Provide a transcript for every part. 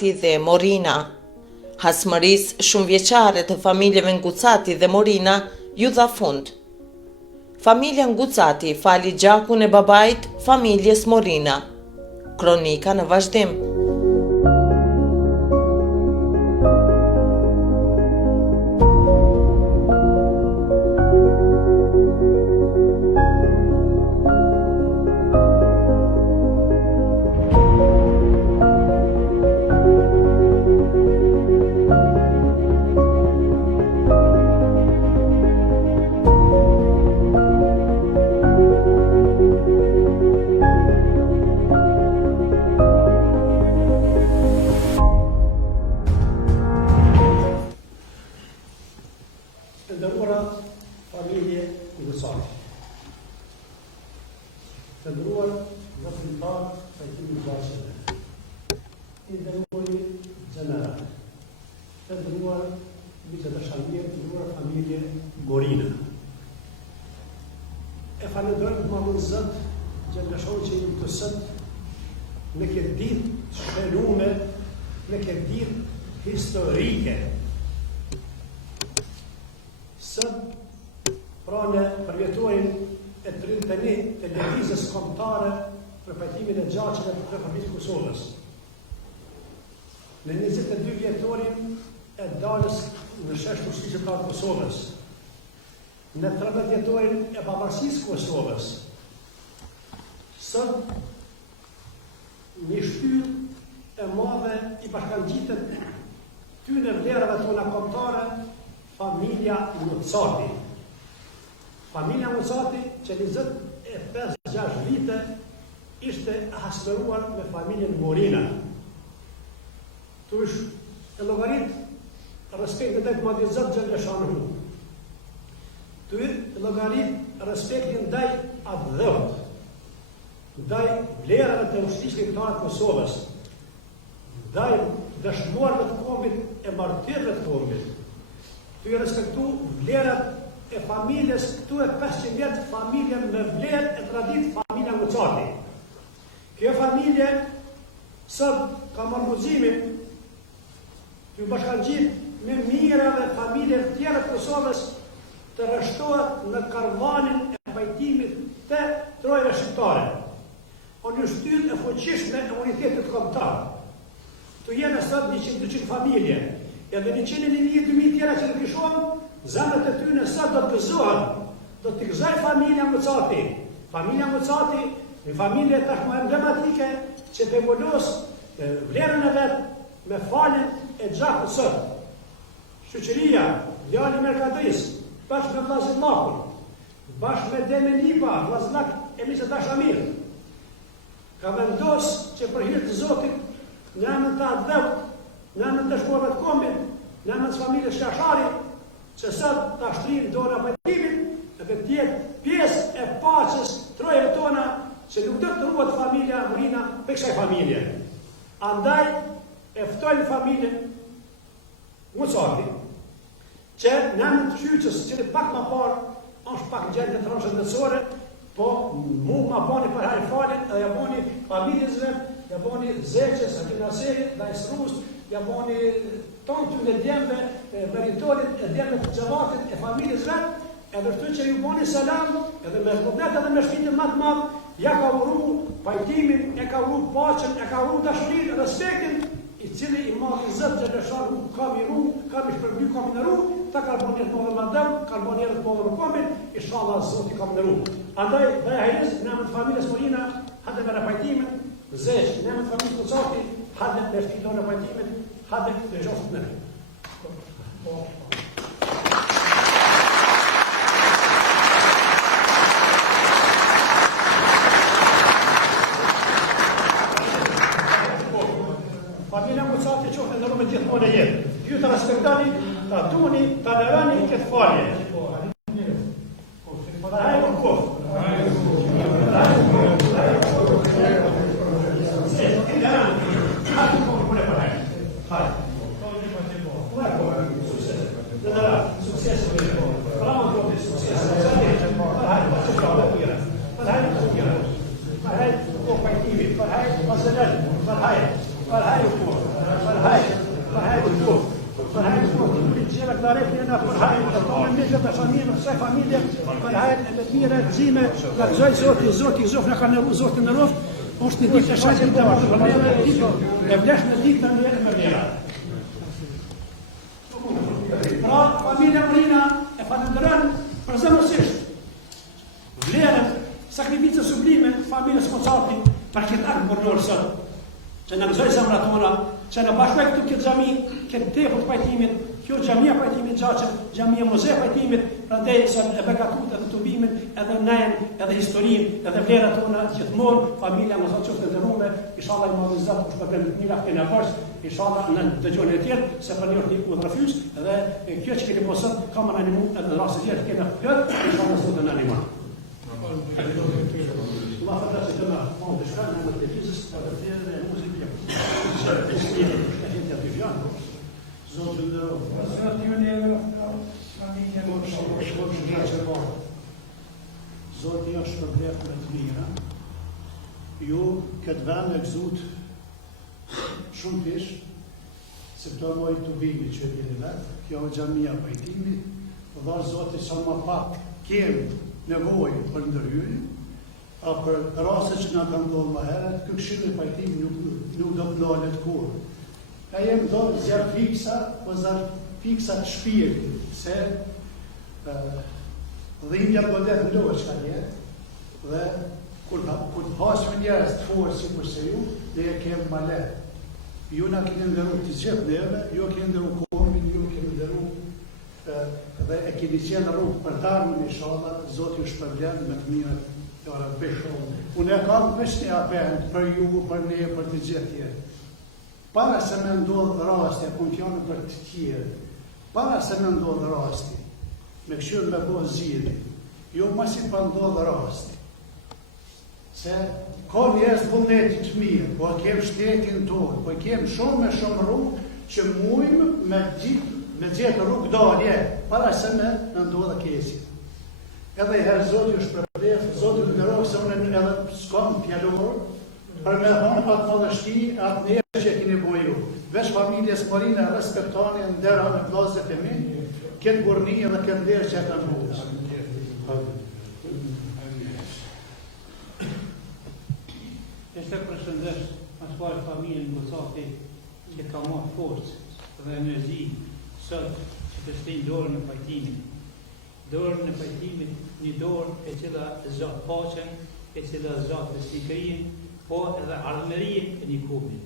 Ngucati dhe Morina. Hasmërisë shumëvjeçare të familjeve Ngucati dhe Morina ju dha fund. Familja Ngucati fali gjakun e babait familjes Morina. Kronika në vazhdim. Ndërruara familje Ngucati. Të ndëruar vëllezër të ekipit bashkë. I ndëruari general. Të ndëruar vicepresidenti, të ndëruar familje Morina. E falenderoj Allahun Zot që na shoqi të sot në këtë ditë shënume, në këtë ditë historike. Sot pra në përvjetorin e 31 televizës kombëtare për pajtimin e gjaqeve të Republikës Kosovës. Në 22 vjetorin e dalës në shesh fuqishme të Kosovës. Në 13 vjetorin e pavarësisë Kosovës. Sot një shtyllë e madhe i bashkangjitet ty në vlerave tona kombëtare familja Ngucati. Familja Ngucati që 25-6 vite ishte hasmëruar me familjen Morina. Tush e llogarit respektin ndaj madhëzat Xheleshanu. Tu llogarit respektin ndaj avdhëut, ndaj vlerave të ushtrisë të Kosovës, ndaj dëshmorëve të kombit e martirëve të kombit. Tu i respektu vlerat e familjes, këtu e 500 vjetë familje me vlerë e tradit familja Ngucati. Kjo familje sot ka marrë guximin të bashkangjit me mirave familje tjera të Kosovës të rreshtohet në karvanin e pajtimit të trojave shqiptare. O një shtyllë e fuqishme e unitetit kombëtar. Tu jene sot 100-200 familje. Edhe 101.000 tjera që të kishohen, zemrat e tyre sot do të gëzohen, do të gëzoj familja Ngucati. Familja Ngucati, një familje tashmë emblematike që devolos vlerën e vet me faljen e gjakut sot. Shoqëria, djali Merkadris, bashkë me vllazin Makun, bashkë me Demen Lipa, vllaznak Emise Dashamir, ka vendos që për hir të Zotit, në emër të adhëvut, në emër të dëshmorëve të kombit, në emër të familjes Shashari, që sot ta shtrinë dora pajtimit edhe të jetë pjesë e paqes trojave tona që nuk do të ruhet familja Morina për kësaj familje. Andaj e ftojnë familjen Ngucati, që në emër të kyçës, që pak më parë është pak gjendje të transhë ndërcore, po mu ma bani për hajë falit, edhe ja bani familjes vet, ja bani zeqës, akinaseri, dajsrus, ja bani tonë të në djemve, meritorit, e djemve të gjavatit, e familjes vet, edhe shtu që ju bani salam, edhe me shpobnet edhe me shpitin matë madhë, ja ka uru pajtimin, e ka uru paqen, e ka uru dashurin, respektin, i cili i madhi Zot Xheleshanu ka miru, ka mi shpërby, ka mineru, ta karbonjet më dhe mandem, karbonjerët më dhe më komin, inshallah Zoti ka mineru. Andaj, dhe hajës, në emër të familjes Morina, hadhe me repajtimin, zesh, në emër të familjes Ngucati, hadhe me shtiton repajtimin, hadhe me zhosht në. Familja Ngucati qoftë në rrugë gjithmonë e jetë. Ju të respektoni, ta duni, ta lërani këtë falje. Hajde ku. Hajde. është një ditë e shajtë të përmene, e vlesh në ditë në njërë më vjera. Pra, familja Morina e falendërën për zemërsisht vlerën, sakrificën sublime familjes Kocati për këtë akë bërnurë sëtë, që në nëzoj zemra tona, që në bashkoj këtu këtë gjami, këtë tepër të pajtimit, kjo gjamia pajtimit gjaqën, gjamia muze pajtimit, prandej se e bekatut edhe tubimin, edhe nejen, edhe historin, edhe vlerat tona gjithmonë, familja më thotë qoftë të rrume, inshallah i madhi Zot kush përgën mira këna bërës, inshallah në dëgjon e tjerë, se për njërë një u rrëfys, edhe kjo që kemi posët, ka më në animu, edhe rrasë tjerë kena këtë, inshallah sot në animu. Allah fërda që të në fondë të shkanë në të fizës, për të tjerë dhe muzikë. Zotë në Zotë ju një familje më shumë. Zotë ju është përblet me të mira. Ju këtë vend e gëzut shumë pish, se këto moj të bimi që e bini vetë, kjo e gjamia pajtimi, dhe Zotë që më pak kemë nevoj për ndërhyri, a për rase që nga kanë dollë më heret, këkshime pajtimi nuk do pëllohet kur. Ka jem do zjarë fiksa, po zjarë fiksa të shpirti, se dhimbja godet ndohë që ka jetë, dhe kur të hasme njerës të forë si përse ju, dhe e kemë ma letë. Ju na keni ndërru të gjithë neve, ju keni ndërru kombin, ju keni ndërru dhe e keni qenë rrugë për darmin e shala, Zotë ju shpërblen me të mirët të arabeshon. Unë e kam veç një apend për ju, për ne, për të gjithë tjerë. Para se me ndodhë rasti, e kun fjallë për të tjerë, para se me ndodhë rasti, me këshyrë me bo zhiri, jo ma si pa ndodhë rasti. Se ka njerës të vullnetit të mirë, po kem shtetin tonë, po kem shumë me shumë rrugë që mujmë me gjithë rrugë dalje, para se me ndodhë kesit. Edhe i herë Zotë ju shpërblet, Zotë ju ndërojë se unë edhe s'kam fjallorë, për me thonë atë madhështi, atë njerë që e kini boju. Vesh familjes Morina respektani në dera me plazët e mi, këtë burni dhe këtë njerë që e kanë bujës. Ishte përshëndesh asfar familjen Kocati që ka marrë forcë dhe energji sot që të shtinë dorën në pajtimit. Dorën në pajtimit, një dorë e cila zot paqen, e cila zot besnikërin, po edhe ardhmerin e një kubin.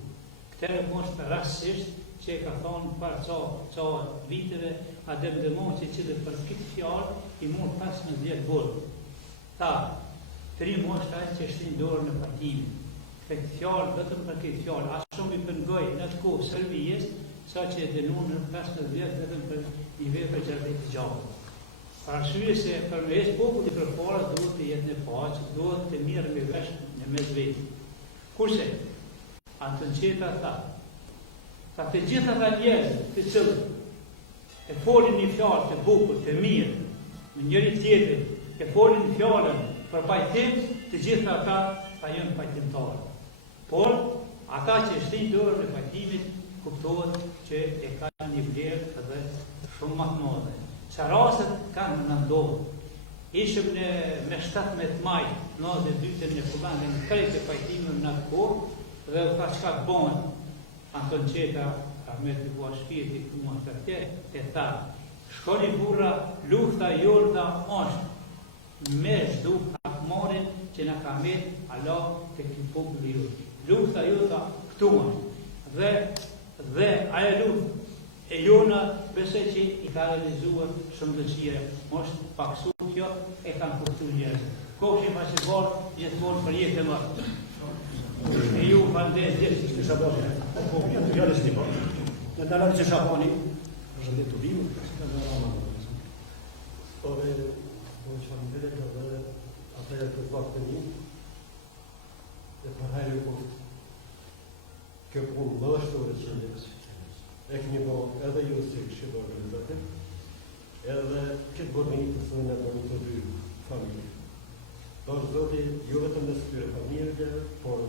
Këtere moshtë rastësisht që e ka thonë par ca viteve, a demdemon që cilë për këtë fjallë i mund 15 burë. Ta, 3 moshtë ajë që shtinë dorën në pajtimit. Këtë fjallë, vetëm për këtë fjallë, ashtë shumë i përngoj në të kohë Sërbijes, sa që e denun në 15 vjetë vetëm për një vejë për gjërbet të gjallë. Për arsye se për me esë populli për para duhet të jetë në paqë, duhet të mirë me vesh në mes vetë. Kurse, atë në qeta ta të gjitha ta njerëz të cilë e folin një fjallë të bukur, të mirë, në njëri tjetër, e folin fjallën për pajtim, të gjitha ta jënë pajtimtarë. Por, ata që shtinë dorën e pajtimit, kuptohet që e ka një vlerë edhe shumë më të madhe. Sa rastet kanë në ndohë. Ishëm me 17 maj, 92 në Kullën, në krejt e pajtimën në atë kohë, dhe u tha qka të bëhen, Anton Qeta, Ahmet i bua shpirti, këmu të tjerë, e tha, shkoni burra, lufta jorda është, me zdu akmorin që në ka met, Allah të këtë populli jorda. Lufta jorda këtu është, dhe aja luft, e jona besoj që i ka realizuar shumë dëqire. Moshtë paksu kjo e kanë kuptu njerëzë. Kohë që që borë, gjithmonë për jetë e mërë. E ju fandet gjithë që Shaboni. Po, të fjallës një borë. Në dalëm që Shaboni, është dhe të bimë, ka dhe rama. Ove, në që fanë vele ka dhe atëja të faktë të një, dhe përhajnë po kjo punë më shtore që njësë. E këni bo edhe ju si këshqit organizativ, edhe këtë bërë një përsunë në një të dy familje. Dorë zoti, ju vetëm në së tyre familje, por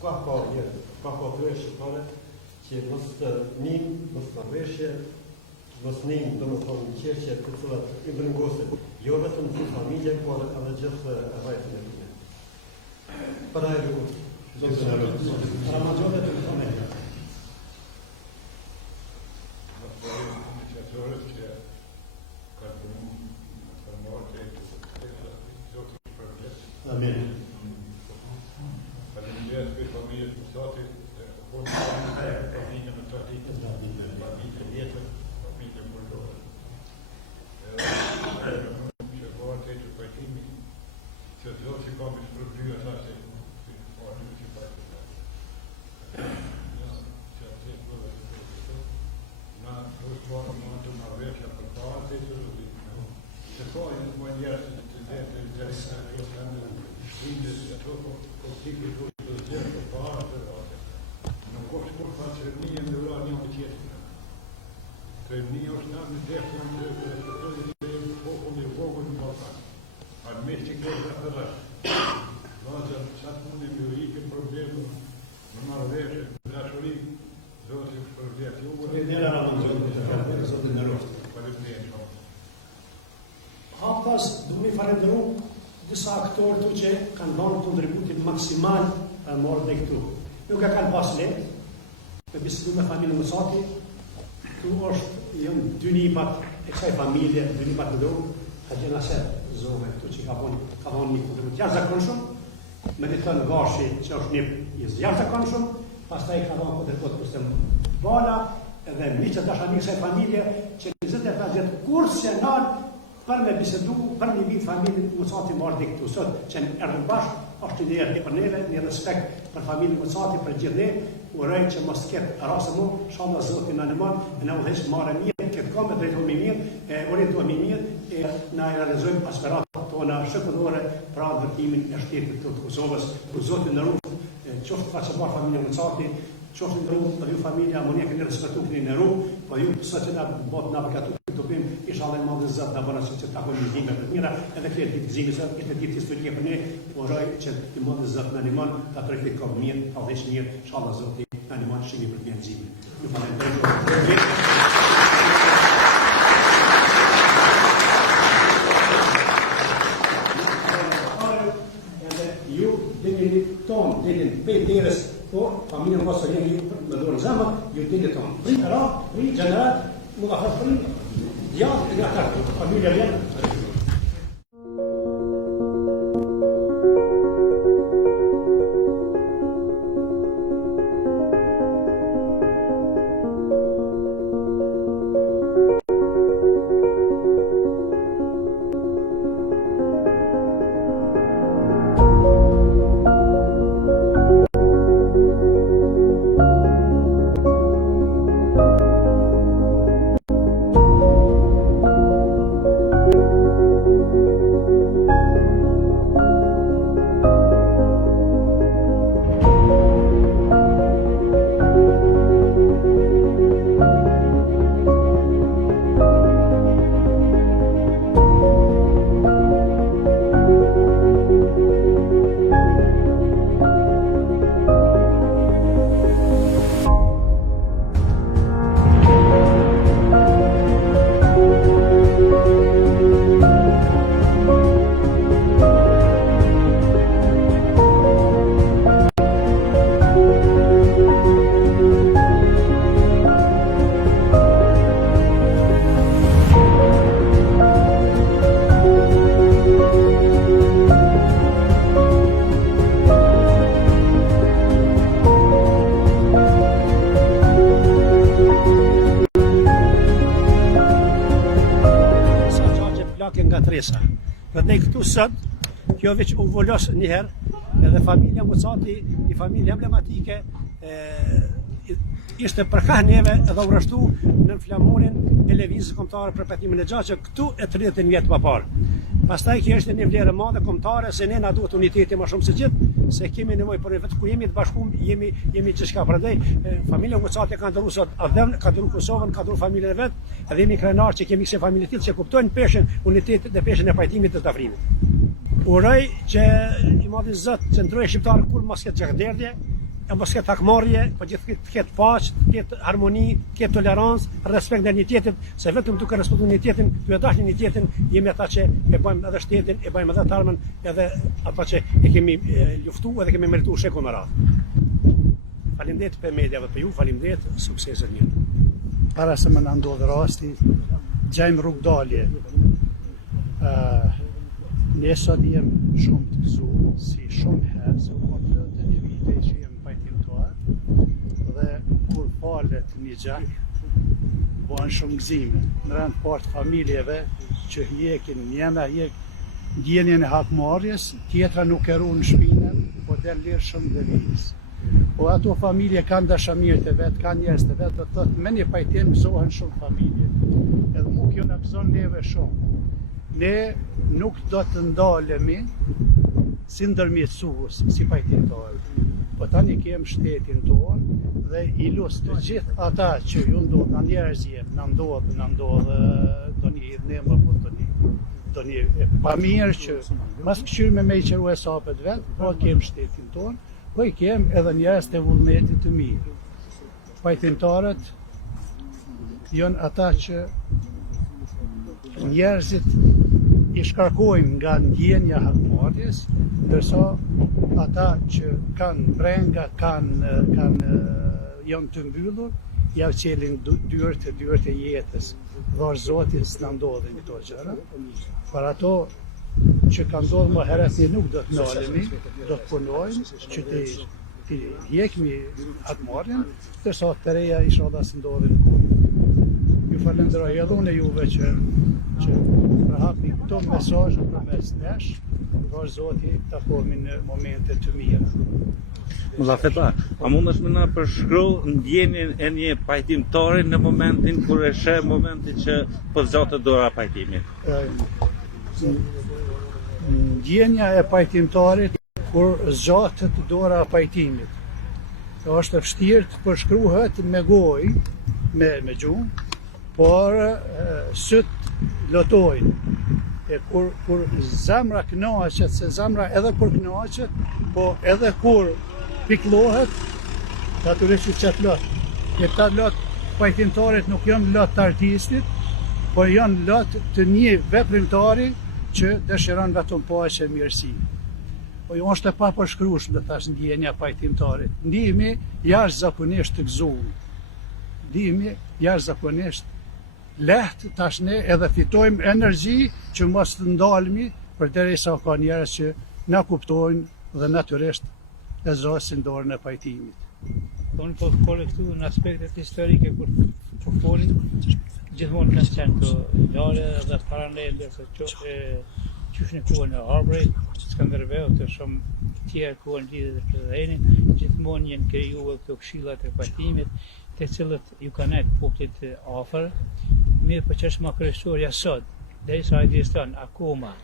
ka njerë, ka të e shqipare, që mos nim, mos marrëveshje, mos nim domethënë qeshje të cilat i brëngosin, jo vetëm të familje, por edhe gjithë rrjetin e tyre. Para e rrugës. Ramazanët e familje. Amin. Faleminderit për familjen e Zotit, familjen e traditës, familjen e jetës, familjen e mundore. Që vërtet të pajtimi, që Zoti ka më shpërbyer ata se familjen që pajtë. Që atë na doshtuar më të marrëveshja për para se të rëzit. Se ka një më njerëz të zetë, të zetë, Indës e to konflikti të zjerë për para të rrate. Nuk është kur fa ceremnia me ura një më tjetër. Ceremnia është nga në defë në të respektojnë të popën e vogën në Balkan. A në mes që kërë të rrashtë. Vazër, sa të mundi me rikën problemë, në marrëveshje, në dashuri, Zotë është përvjet juve. Nera Ramazanët, Zotë në rrështë. Faleminderit. Haftas, duhet falenderu disa aktorë tu që kanë dhënë kontributin maksimal morë dhe këtu. Nuk e kanë pas lehtë, me bisedu me familjen Musati, tu është janë dy nipat e kësaj familje, dy nipat në dorë, ka gjena se zove këtu që ka dhënë një kontribut jashtëzakonshëm, me të thënë Gashi që është një jashtëzakonshëm, pastaj ka dhënë kontribut kustem Bala edhe miqët dashamirë kësaj familje që 25 vjet kurse janë për me bisedu, për me vitë familjen Musati marrë dhe këtu. Sot që në erdhën bashkë, është një e për neve, një respekt për familjen Musati, për gjithë ne, uroj që mos ketë rase mu, shallah Zoti na ndihmon, na udhëheq marrë mirë, këtë këmbë drejtohemi mirë, orientohemi mirë, na realizojmë aspiratat tona shëkëdore për ndërtimin e shtetit të Kosovës, ku Zoti na ruaj, qoftë faqe familjen Musati, qoftë ndërru për ju familja, më një këni respektu këni në ru, po ju së që nga botë nga përkatu këtë topim, isha Allah i madhë zëtë nga bëna që të takon një zime për të mira, edhe këtë ditë gëzimi së, këtë ditë historike për ne, po roj që i madhë zëtë në animon, ka të rejtë kohë mirë, ka dhesh mirë, isha Allah zëtë në animon shimi për të një gëzimi. Ju falenderoj. Ju dini tonë, dini pej deres, po familjen pasë jeni me dorë zama, ju dini tonë. Pri gjenerat, më da hërë pri, djatë e nga tërë, familja vjenë. Dhe ne këtu sot, kjo veç u volos njëherë, edhe familja Musati, një familje emblematike, ishte përka neve edhe urashtu në flamurin e lëvizjes kombëtare për petimin e gjatë që këtu e 30 vjet më parë. Pastaj kjo është një vlerë madhe kombëtare se ne na duhet uniteti më shumë se gjithë, se kemi nevojë për vetë ku jemi të bashkuar, jemi çka prandaj familja Musati ka ndërruar sot Adem, ka ndërruar Kosovën, ka ndërruar familjen e vet, edhe jemi krenar që kemi kësaj familje të tillë që kuptojnë peshën unitetit dhe peshën e pajtimit të afrimit. Uroj që i madhi Zot qendroi shqiptar kur mos ketë çakderdhje, e mos ketë hakmarrje, po gjithë të ketë paqë, të ketë harmoni, të ketë tolerancë, respekt ndaj një tjetrit, se vetëm duke respektuar një tjetrin, duke dashur një tjetrin, jemi ata që e bëjmë edhe shtetin, e bëjmë edhe të armën, edhe ata që e kemi luftuar dhe kemi merituar shekun me radhë. Faleminderit për mediave për ju, faleminderit, sukses në jetë. Para se më na ndodh rasti, gjajmë rrugë dalje. Ne sot jem shumë të gëzuar, si shumë herë, se u të një vite që jem pajtimtar, dhe kur falet një gjak, bëhen shumë gëzime. Në rand part familjeve që hjekin, njëna hjek ndjenjen e hakmarrjes, tjetra nuk e ruan shpinën, po del lirë shumë dhe vijës. Po ato familje kanë dashamirët e vetë, kanë njerëz të vetë, do të thotë me një pajtim gëzohen shumë familje. Edhe mu kjo na gëzon neve shumë. Ne nuk do të ndalemi si ndërmjetësues, si pajtimtarë. Po tani kem shtetin tonë dhe i lut të gjithë ata që ju ndodh, na njerëzje, na ndodh do një hidhnem apo do një pamirë që mas këshyr me i qëru e sapet vetë, po kem shtetin tonë, po i kem edhe njerëz të vullnetit të mirë. Pajtimtarët janë ata që njerëzit i shkarkojnë nga ndjenja hakmarrjes, ndërsa ata që kanë brenga, janë të mbyllur, ja qelin dyert e jetës. Dhash Zotit s'na ndodhin këto gjëra. Për ato që kanë ndodhur më herët ne nuk do të ndalemi, do të punojmë që të hjekmi hakmarrjen, ndërsa të reja inshallah së ndodhin. Ju falenderoj edhe unë juve që përhapni këto mesazhe përmes nesh, dhash Zoti ta komi në momente të mira. Muzafeta, a mundesh më na përshkruaj ndjenjen e një pajtimtari në momentin kur e sheh momentin që po zgjatet dora pajtimit? Ndjenja e pajtimtarit kur zgjatet dora pajtimit. Është e vështirë të përshkruhet me gojë, me gjuhë, por syt lotojnë. Kur zemra kënaqet, se zemra edhe kur kënaqet, po edhe kur piklohet, natyrisht çet lot. Këta lot pajtimtarit nuk janë lot të artistit, por janë lot të një veprimtari që dëshiron vetëm paqe e mirësi. Po jo është e papërshkrueshme të thash ndjenja pajtimtarit. Ndihemi jashtëzakonisht të gëzuar. Ndihemi jashtëzakonisht lehtë tash ne edhe fitojmë energji që mos të ndalemi, përderisa ka njerëz që na kuptojnë dhe natyrisht e zosin dorën e pajtimit. Unë po folë këtu në aspektet historike kur po folim, gjithmonë kanë qenë të lare dhe paralele se qysh në kuën e Arbrit, Skënderbeu të shumë tjerë kuën lidhë dhe Prodhenin, gjithmonë janë krijuar këto këshillat e pajtimit, të cilët ju kanë nejtë popullit afër, mirë për që është më kryesorja sot, derisa ekziston akoma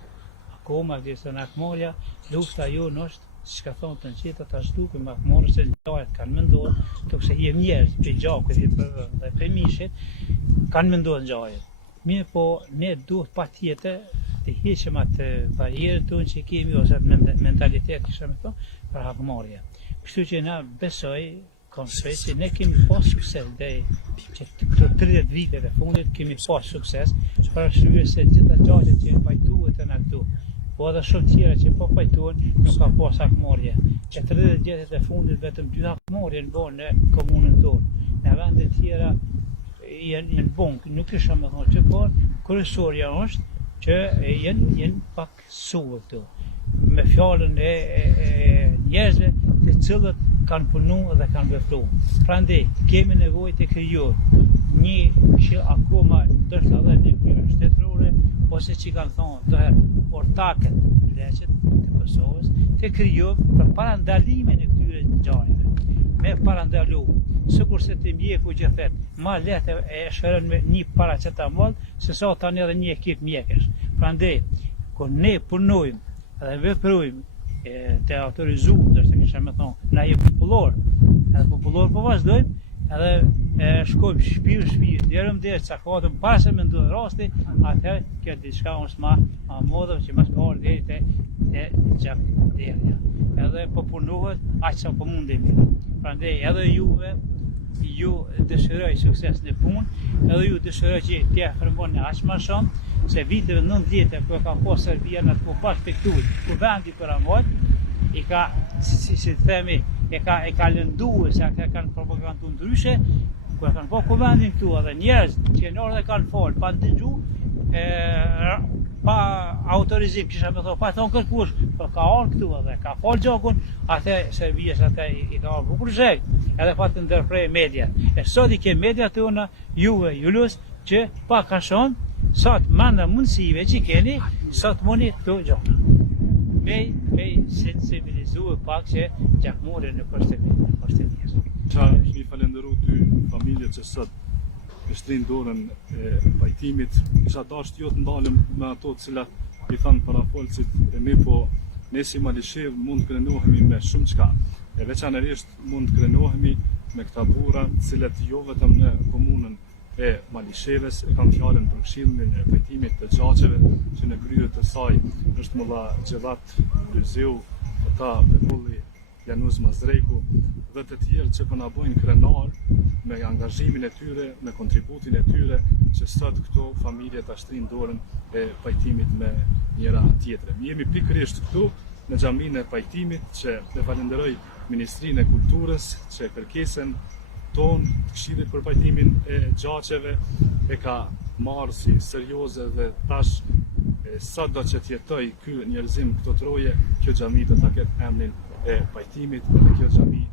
ekziston hakmarrja, lufta jonë është, si ka thonë të nëqita, ta shduke me hakmarrë se ngjarjet kanë menduar, tukse jem njerëz për gjakut dhe për mishit, kanë menduar ngjarjet. Mirë po, ne duhet patjetër të hiqim atë barierën tonë që kemi ose mentalitet kisha me thonë për hakmarrje. Kështu që na besoj që ne kemi pas sukses deri që këto 30 vite të fundit kemi pas sukses për arsye se gjitha ngjarjet që pajtuhet në këtu, po edhe shumë tjera që po pajtuhen nuk ka pas hakmarrje. Që 30 vjetet e fundit vetëm 2 hakmarrje në bon në komunën tonë. Në vende tjera janë bon, nuk isha me thonë që por kryesorja është që janë pak suë këtu. Me fjalën e njerëzve të cilët kanë punu dhe kanë vepru. Prandaj kemi nevojë të krijojmë një që akoma ndoshta edhe në mënyrë shtetërore ose që kanë thonë të herë ortakët leqet të Kosovës të krijojmë për parandalimin e këtyre ngjarjeve. Me parandalu, sikurse të mjeku gjithet, ma lehtë e shëron me një paracetamol se sa tani edhe një ekip mjekësh. Prandaj kur ne punojmë dhe veprojmë të autorizuar, ndërsa kisha me thonë, na jep popullor po vazhdojmë edhe shkojmë shtëpi në shtëpi, deri sa kohën para se me ndodh rasti, atëherë kjo diçka është më modë që mas parë deri te gjakderja. Edhe po punohet aq sa po mundemi. Prandaj edhe ju dëshiroj sukses në punë, edhe ju dëshiroj që t'ja frymoni aq më shumë, se viteve 90 kur ka pas Serbia në të pas spektuar, ku vendi për amot, i ka, si themi, e ka lënduar se kanë propagandu ndryshe, kur kanë po kuvendin këtu edhe njerëz që në orë kanë folë, pa ndëgju, pa autorizim, kisha me thonë, pa thonë kërkush, për ka orë këtu edhe, ka folë gjokun, atë Serbijës atë i ka orë bukur zhej, edhe pa të ndërprej media. E sot i ke media të una, juve, Julius, që pa ka shonë, sot manda mundësive që keni, sot mundi këtu gjokun. Me sensibilizu pak që gjakmure në kështë të njështë. Qa mi falenderu ty familje që sot e shtrin dorën e pajtimit. Isha dasht jo të ndalëm me ato cilat i thanë para folcit e mi, po ne si Malishev mund të krenohemi me shumë qka. E veçanërisht mund të krenohemi me këta burra cilat jo vetëm në komunën e Malisheves e kam fjallën për këshillin e pajtimit të gjaqeve që në krye të saj është mëlla Gjevat Lyzeu, ata Petulli, Januz Mazrejku dhe të tjerë që përna bojnë krenar me angazhimin e tyre, me kontributin e tyre që sot këto familje të ashtrin dorën e pajtimit me njëra tjetre. Mi jemi pikërisht këtu në xhamin e pajtimit që e falenderoj Ministrinë e Kulturës që kërkesën tonë të Këshillit për pajtimin e gjaqeve e ka marrë si serioze dhe tash sa do që tjetoj ky njerëzim këto troje, kjo xhami do ta ketë emrin e pajtimit dhe kjo xhami